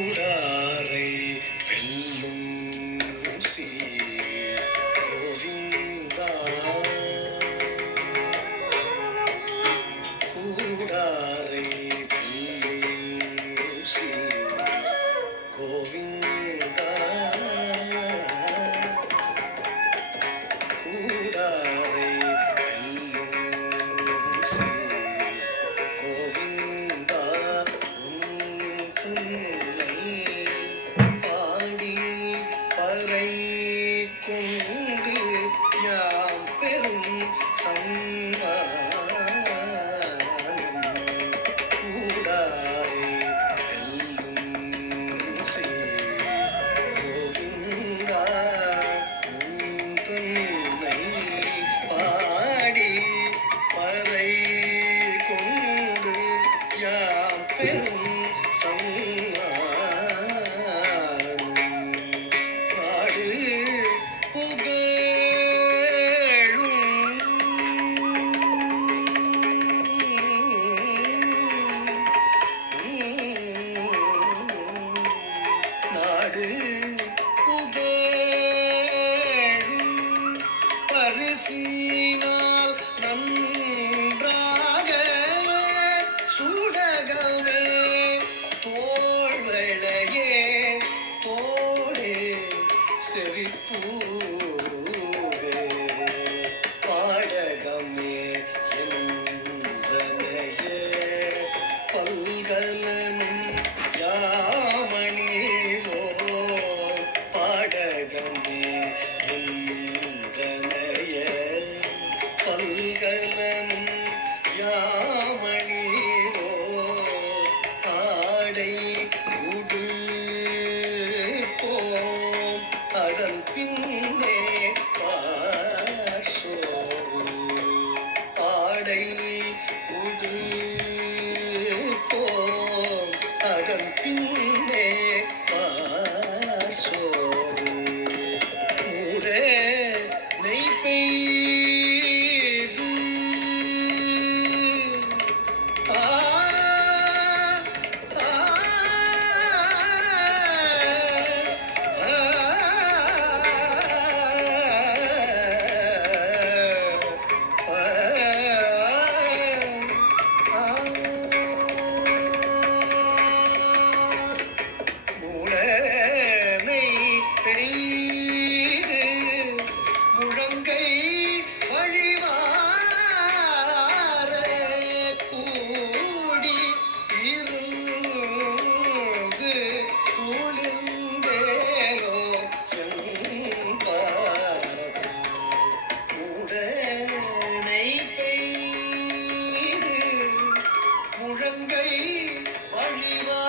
ಕೂಡ பல்கலனும் யாமணி ஓ பாடகம். தலை உடு வழிவா